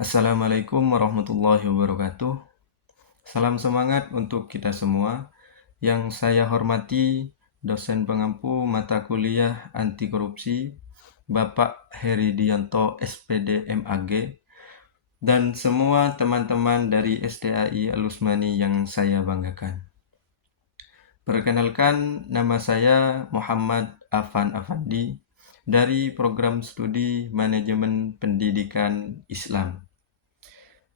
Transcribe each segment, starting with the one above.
Assalamualaikum warahmatullahi wabarakatuh. Salam semangat untuk kita semua. Yang saya hormati dosen pengampu mata kuliah anti korupsi, Bapak Heridianto SPD MAG, dan semua teman-teman dari STAI Al-Usmani yang saya banggakan. Perkenalkan, nama saya Muhammad Afan Afandi dari Program Studi Manajemen Pendidikan Islam.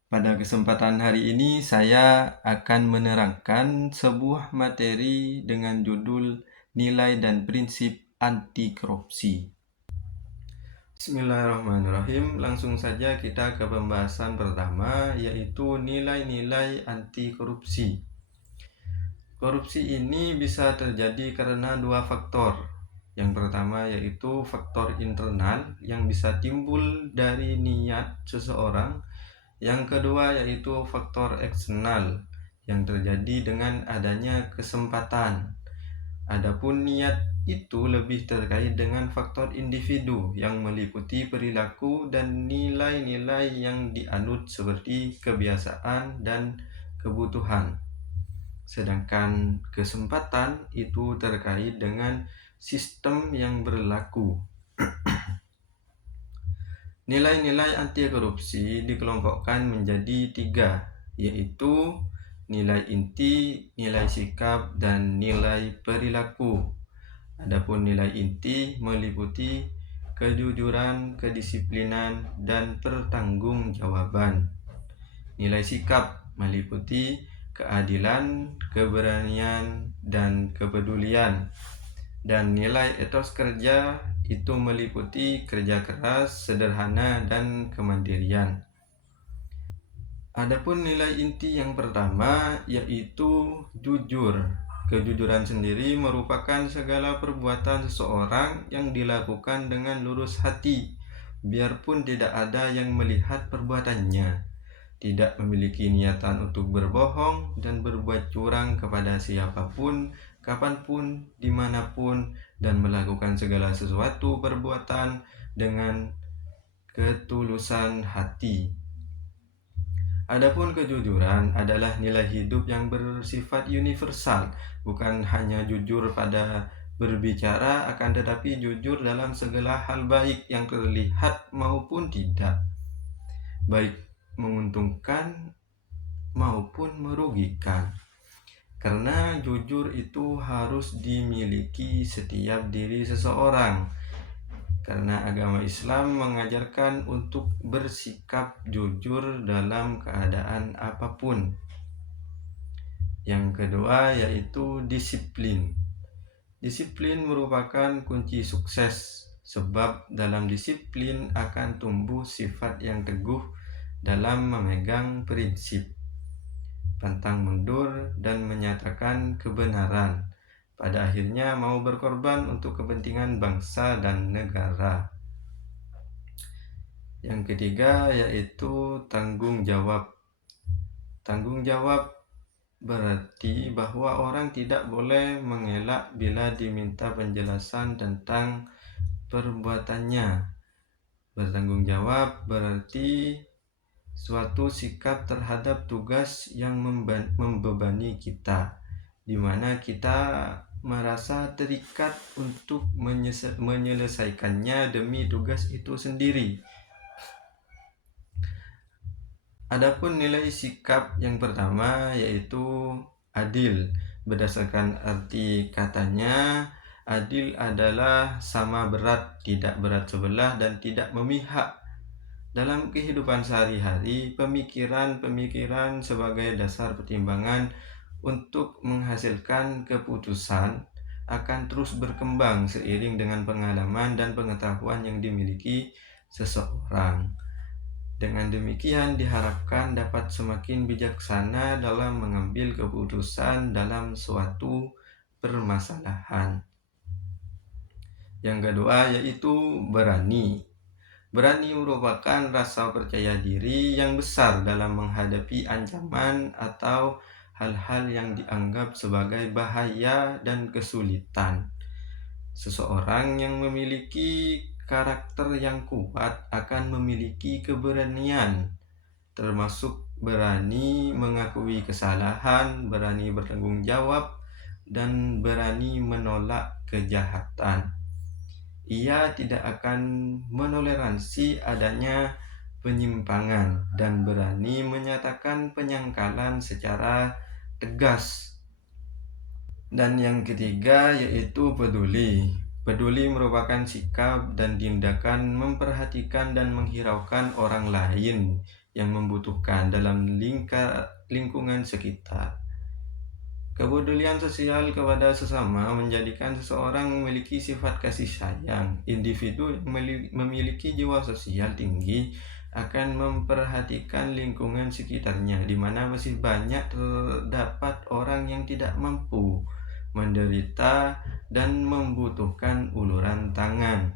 Pada kesempatan hari ini saya akan menerangkan sebuah materi dengan judul Nilai dan Prinsip Anti Korupsi. Bismillahirrahmanirrahim. Langsung saja kita ke pembahasan pertama, yaitu nilai-nilai anti korupsi. Korupsi ini bisa terjadi karena dua faktor. Yang pertama yaitu faktor internal yang bisa timbul dari niat seseorang. Yang kedua yaitu faktor eksternal yang terjadi dengan adanya kesempatan. Adapun niat itu lebih terkait dengan faktor individu yang meliputi perilaku dan nilai-nilai yang dianut seperti kebiasaan dan kebutuhan. Sedangkan kesempatan itu terkait dengan sistem yang berlaku. Nilai-nilai anti korupsi dikelompokkan menjadi 3, yaitu nilai inti, nilai sikap, dan nilai perilaku. Adapun nilai inti meliputi kejujuran, kedisiplinan, dan pertanggungjawaban. Nilai sikap meliputi keadilan, keberanian, dan kepedulian. Dan nilai etos kerja itu meliputi kerja keras, sederhana, dan kemandirian. Adapun nilai inti yang pertama yaitu jujur. Kejujuran sendiri merupakan segala perbuatan seseorang yang dilakukan dengan lurus hati, biarpun tidak ada yang melihat perbuatannya. Tidak memiliki niatan untuk berbohong dan berbuat curang kepada siapapun, kapanpun, dimanapun, dan melakukan segala sesuatu perbuatan dengan ketulusan hati. Adapun kejujuran adalah nilai hidup yang bersifat universal, bukan hanya jujur pada berbicara, akan tetapi jujur dalam segala hal baik yang terlihat maupun tidak, baik menguntungkan maupun merugikan. Karena jujur itu harus dimiliki setiap diri seseorang. Karena agama Islam mengajarkan untuk bersikap jujur dalam keadaan apapun. Yang kedua yaitu disiplin. Disiplin merupakan kunci sukses, sebab dalam disiplin akan tumbuh sifat yang teguh dalam memegang prinsip, pantang mundur, dan menyatakan kebenaran. Pada akhirnya mau berkorban untuk kepentingan bangsa dan negara. Yang ketiga yaitu tanggung jawab. Tanggung jawab berarti bahwa orang tidak boleh mengelak bila diminta penjelasan tentang perbuatannya. Bertanggung jawab berarti suatu sikap terhadap tugas yang membebani kita, di mana kita merasa terikat untuk menyelesaikannya demi tugas itu sendiri. Adapun nilai sikap yang pertama yaitu adil. Berdasarkan arti katanya, adil adalah sama berat, tidak berat sebelah, dan tidak memihak. Dalam kehidupan sehari-hari, pemikiran-pemikiran sebagai dasar pertimbangan untuk menghasilkan keputusan akan terus berkembang seiring dengan pengalaman dan pengetahuan yang dimiliki seseorang. Dengan demikian diharapkan dapat semakin bijaksana dalam mengambil keputusan dalam suatu permasalahan. Yang kedua yaitu berani. Berani merupakan rasa percaya diri yang besar dalam menghadapi ancaman atau hal-hal yang dianggap sebagai bahaya dan kesulitan. Seseorang yang memiliki karakter yang kuat akan memiliki keberanian termasuk berani mengakui kesalahan, berani bertanggung jawab, dan berani menolak kejahatan. Ia tidak akan menoleransi adanya penyimpangan dan berani menyatakan penyangkalan secara tegas. Dan yang ketiga yaitu peduli. Peduli merupakan sikap dan tindakan memperhatikan dan menghiraukan orang lain yang membutuhkan dalam lingkungan sekitar. Kepedulian sosial kepada sesama menjadikan seseorang memiliki sifat kasih sayang. Individu yang memiliki jiwa sosial tinggi akan memperhatikan lingkungan sekitarnya, di mana masih banyak terdapat orang yang tidak mampu, menderita, dan membutuhkan uluran tangan.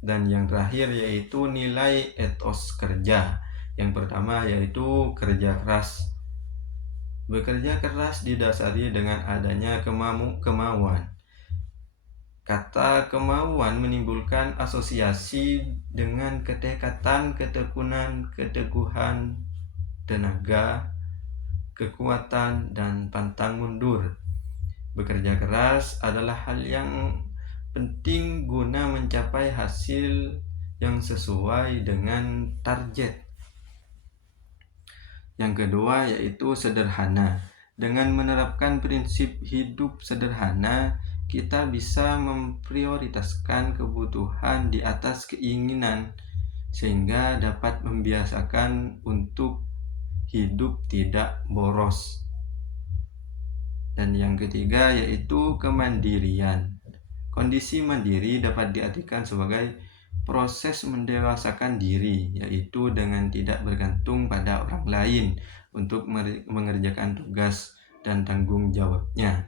Dan yang terakhir yaitu nilai etos kerja. Yang pertama yaitu kerja keras. Bekerja keras didasari dengan adanya kemauan. Kata kemauan menimbulkan asosiasi dengan ketekatan, ketekunan, keteguhan, tenaga, kekuatan, dan pantang mundur. Bekerja keras adalah hal yang penting guna mencapai hasil yang sesuai dengan target. Yang kedua yaitu sederhana. Dengan menerapkan prinsip hidup sederhana, kita bisa memprioritaskan kebutuhan di atas keinginan, sehingga dapat membiasakan untuk hidup tidak boros. Dan yang ketiga yaitu kemandirian. Kondisi mandiri dapat diartikan sebagai proses mendewasakan diri, yaitu dengan tidak bergantung pada orang lain untuk mengerjakan tugas dan tanggung jawabnya.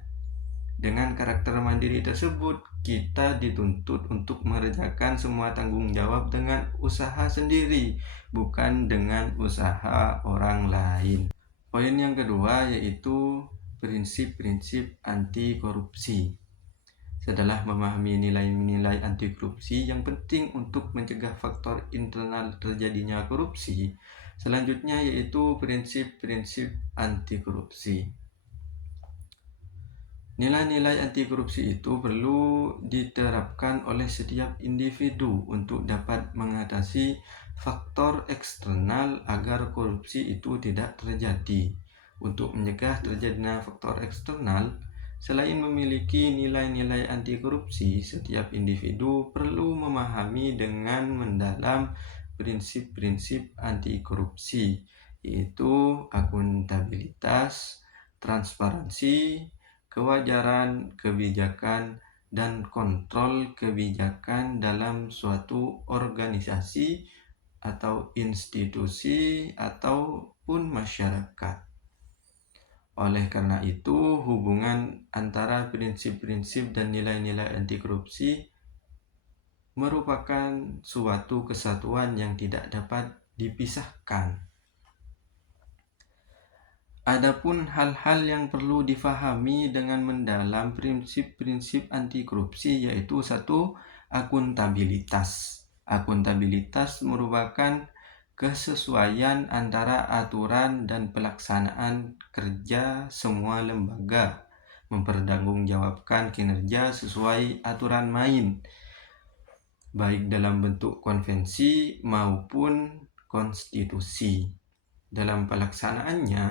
Dengan karakter mandiri tersebut, kita dituntut untuk mengerjakan semua tanggung jawab dengan usaha sendiri, bukan dengan usaha orang lain. Poin yang kedua yaitu prinsip-prinsip anti korupsi. Setelah memahami nilai-nilai anti korupsi yang penting untuk mencegah faktor internal terjadinya korupsi, selanjutnya yaitu prinsip-prinsip anti korupsi. Nilai-nilai anti korupsi itu perlu diterapkan oleh setiap individu untuk dapat mengatasi faktor eksternal agar korupsi itu tidak terjadi. Untuk mencegah terjadinya faktor eksternal, selain memiliki nilai-nilai anti korupsi, setiap individu perlu memahami dengan mendalam prinsip-prinsip anti korupsi, yaitu akuntabilitas, transparansi, kewajaran, kebijakan, dan kontrol kebijakan dalam suatu organisasi atau institusi ataupun masyarakat. Oleh karena itu, hubungan antara prinsip-prinsip dan nilai-nilai anti korupsi merupakan suatu kesatuan yang tidak dapat dipisahkan. Adapun hal-hal yang perlu difahami dengan mendalam prinsip-prinsip anti korupsi yaitu 1. Akuntabilitas. Akuntabilitas merupakan kesesuaian antara aturan dan pelaksanaan kerja semua lembaga, mempertanggungjawabkan kinerja sesuai aturan main, baik dalam bentuk konvensi maupun konstitusi. Dalam pelaksanaannya,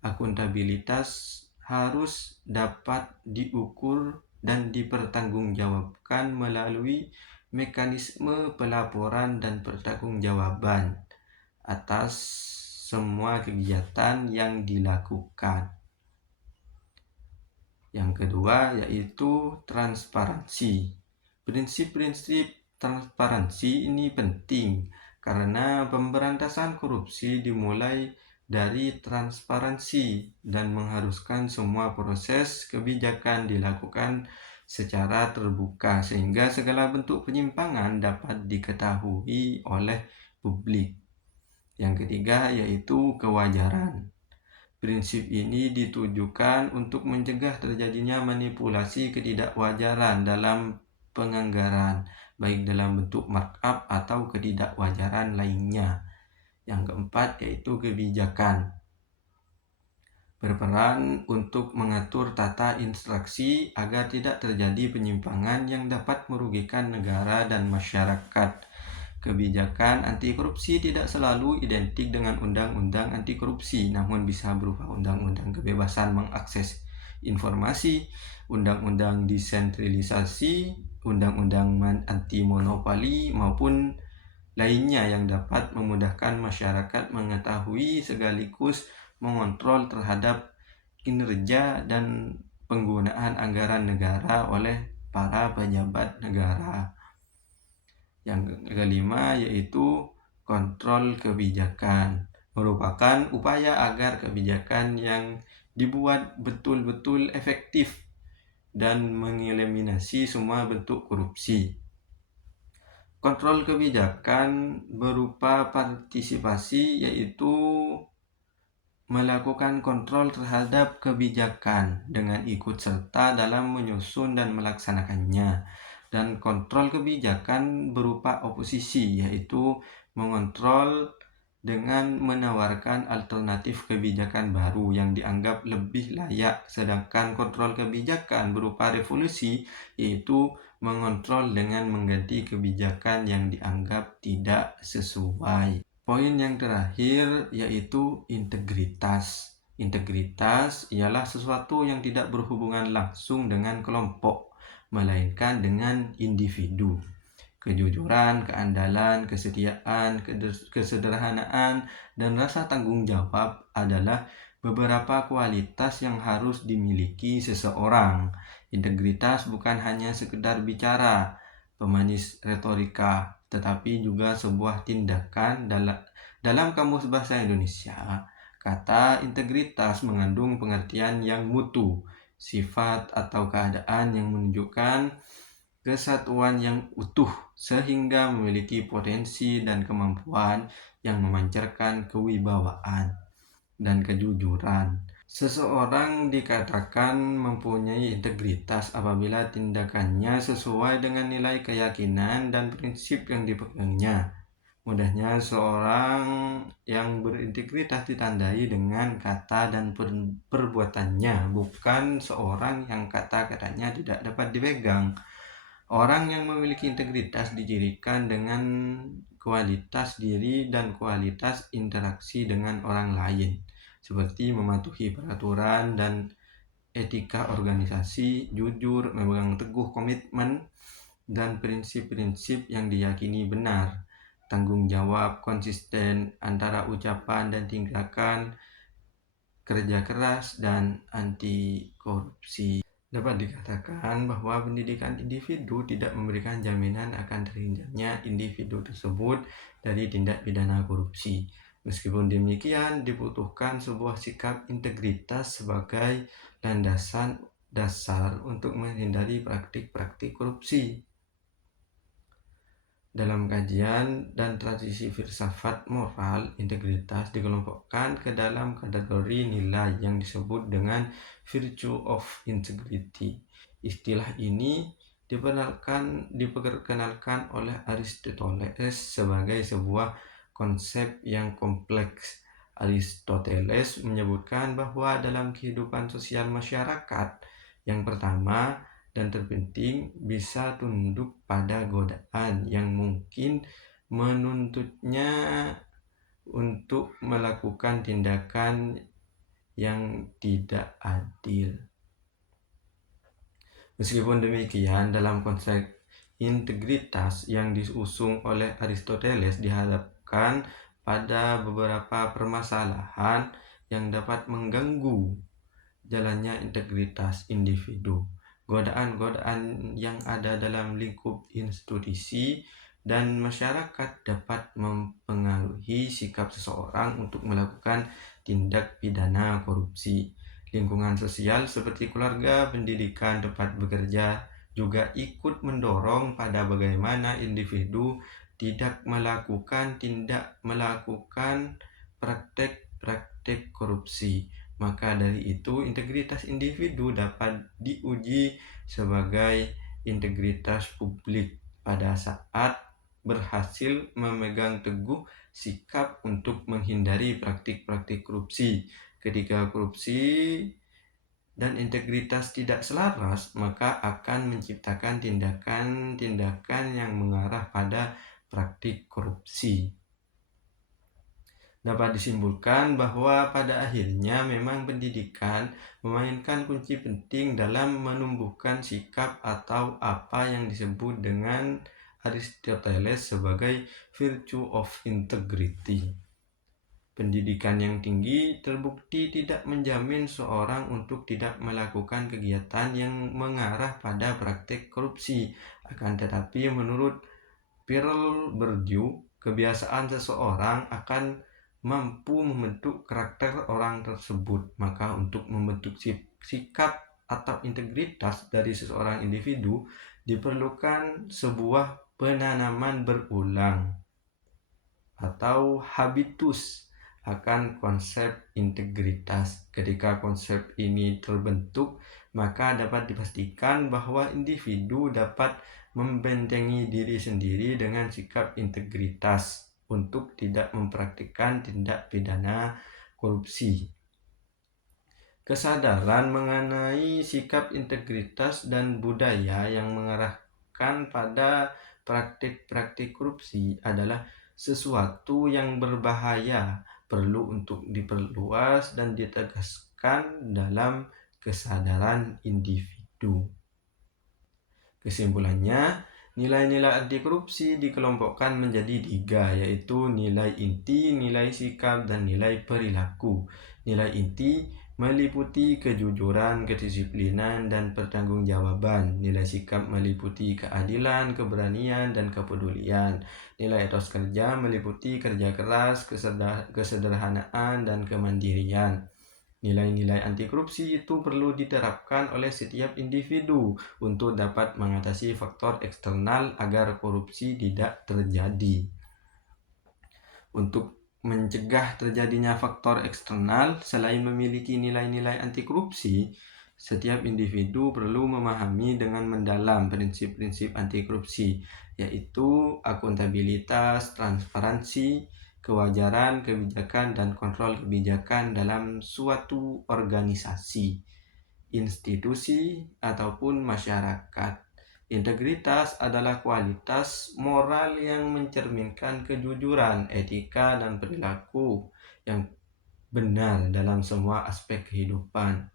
akuntabilitas harus dapat diukur dan dipertanggungjawabkan melalui mekanisme pelaporan dan pertanggungjawaban atas semua kegiatan yang dilakukan. Yang kedua yaitu transparansi. Prinsip-prinsip transparansi ini penting karena pemberantasan korupsi dimulai dari transparansi dan mengharuskan semua proses kebijakan dilakukan secara terbuka sehingga segala bentuk penyimpangan dapat diketahui oleh publik. Yang ketiga yaitu kewajaran. Prinsip ini ditujukan untuk mencegah terjadinya manipulasi ketidakwajaran dalam penganggaran, baik dalam bentuk markup atau ketidakwajaran lainnya. Yang keempat yaitu kebijakan. Berperan untuk mengatur tata instruksi agar tidak terjadi penyimpangan yang dapat merugikan negara dan masyarakat. Kebijakan anti korupsi tidak selalu identik dengan undang-undang anti korupsi, namun bisa berupa undang-undang kebebasan mengakses informasi, undang-undang desentralisasi, undang-undang anti monopoli, maupun lainnya yang dapat memudahkan masyarakat mengetahui sekaligus mengontrol terhadap kinerja dan penggunaan anggaran negara oleh para pejabat negara. Yang kelima yaitu kontrol kebijakan, merupakan upaya agar kebijakan yang dibuat betul-betul efektif dan mengeliminasi semua bentuk korupsi. Kontrol kebijakan berupa partisipasi, yaitu melakukan kontrol terhadap kebijakan dengan ikut serta dalam menyusun dan melaksanakannya. Dan kontrol kebijakan berupa oposisi, yaitu mengontrol dengan menawarkan alternatif kebijakan baru yang dianggap lebih layak. Sedangkan kontrol kebijakan berupa revolusi, yaitu mengontrol dengan mengganti kebijakan yang dianggap tidak sesuai. Poin yang terakhir yaitu integritas. Integritas ialah sesuatu yang tidak berhubungan langsung dengan kelompok, melainkan dengan individu. Kejujuran, keandalan, kesetiaan, kesederhanaan, dan rasa tanggung jawab adalah beberapa kualitas yang harus dimiliki seseorang. Integritas bukan hanya sekedar bicara, pemanis retorika, tetapi juga sebuah tindakan. Dalam Kamus Bahasa Indonesia, kata integritas mengandung pengertian yang mutu, sifat atau keadaan yang menunjukkan kesatuan yang utuh sehingga memiliki potensi dan kemampuan yang memancarkan kewibawaan dan kejujuran. Seseorang dikatakan mempunyai integritas apabila tindakannya sesuai dengan nilai keyakinan dan prinsip yang dipegangnya. Mudahnya, seorang yang berintegritas ditandai dengan kata dan perbuatannya, bukan seorang yang kata-katanya tidak dapat dipegang. Orang yang memiliki integritas dicirikan dengan kualitas diri dan kualitas interaksi dengan orang lain, seperti mematuhi peraturan dan etika organisasi, jujur, memegang teguh komitmen dan prinsip-prinsip yang diyakini benar, tanggung jawab, konsisten antara ucapan dan tindakan, kerja keras, dan anti korupsi. Dapat dikatakan bahwa pendidikan individu tidak memberikan jaminan akan terhindarnya individu tersebut dari tindak pidana korupsi. Meskipun demikian, dibutuhkan sebuah sikap integritas sebagai landasan dasar untuk menghindari praktik-praktik korupsi. Dalam kajian dan tradisi filsafat moral, integritas dikelompokkan ke dalam kategori nilai yang disebut dengan virtue of integrity. Istilah ini diperkenalkan oleh Aristoteles sebagai sebuah konsep yang kompleks. Aristoteles menyebutkan bahwa dalam kehidupan sosial masyarakat, yang pertama dan terpenting bisa tunduk pada godaan yang mungkin menuntutnya untuk melakukan tindakan yang tidak adil. Meskipun demikian, dalam konsep integritas yang diusung oleh Aristoteles dihadapkan pada beberapa permasalahan yang dapat mengganggu jalannya integritas individu. Godaan-godaan yang ada dalam lingkup institusi dan masyarakat dapat mempengaruhi sikap seseorang untuk melakukan tindak pidana korupsi. Lingkungan sosial seperti keluarga, pendidikan, tempat bekerja juga ikut mendorong pada bagaimana individu tidak melakukan praktek korupsi. Maka dari itu, integritas individu dapat diuji sebagai integritas publik pada saat berhasil memegang teguh sikap untuk menghindari praktik-praktik korupsi. Ketika korupsi dan integritas tidak selaras, maka akan menciptakan tindakan-tindakan yang mengarah pada praktik korupsi. Dapat disimpulkan bahwa pada akhirnya memang pendidikan memainkan kunci penting dalam menumbuhkan sikap atau apa yang disebut dengan Aristoteles sebagai virtue of integrity. Pendidikan yang tinggi terbukti tidak menjamin seorang untuk tidak melakukan kegiatan yang mengarah pada praktik korupsi. Akan tetapi menurut Pearl Bourdieu, kebiasaan seseorang akan mampu membentuk karakter orang tersebut. Maka untuk membentuk sikap atau integritas dari seseorang individu diperlukan sebuah penanaman berulang atau habitus akan konsep integritas. Ketika konsep ini terbentuk, maka dapat dipastikan bahwa individu dapat membentengi diri sendiri dengan sikap integritas untuk tidak mempraktikkan tindak pidana korupsi. Kesadaran mengenai sikap integritas dan budaya yang mengarahkan pada praktik-praktik korupsi adalah sesuatu yang berbahaya, perlu untuk diperluas dan ditegaskan dalam kesadaran individu. Kesimpulannya, nilai-nilai anti korupsi dikelompokkan menjadi 3, yaitu nilai inti, nilai sikap, dan nilai perilaku. Nilai inti meliputi kejujuran, kedisiplinan, dan pertanggungjawaban. Nilai sikap meliputi keadilan, keberanian, dan kepedulian. Nilai etos kerja meliputi kerja keras, kesederhanaan, dan kemandirian. Nilai-nilai anti korupsi itu perlu diterapkan oleh setiap individu untuk dapat mengatasi faktor eksternal agar korupsi tidak terjadi. Untuk mencegah terjadinya faktor eksternal, selain memiliki nilai-nilai anti korupsi, setiap individu perlu memahami dengan mendalam prinsip-prinsip anti korupsi, yaitu akuntabilitas, transparansi, kewajaran, kebijakan, dan kontrol kebijakan dalam suatu organisasi, institusi, ataupun masyarakat. Integritas adalah kualitas moral yang mencerminkan kejujuran, etika, dan perilaku yang benar dalam semua aspek kehidupan.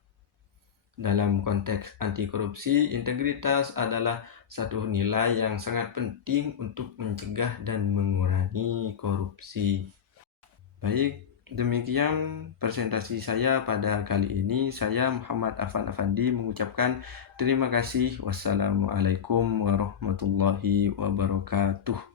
Dalam konteks anti korupsi, integritas adalah satu nilai yang sangat penting untuk mencegah dan mengurangi korupsi. Baik, demikian presentasi saya pada kali ini. Saya Muhammad Afan Afandi mengucapkan terima kasih. Wassalamualaikum warahmatullahi wabarakatuh.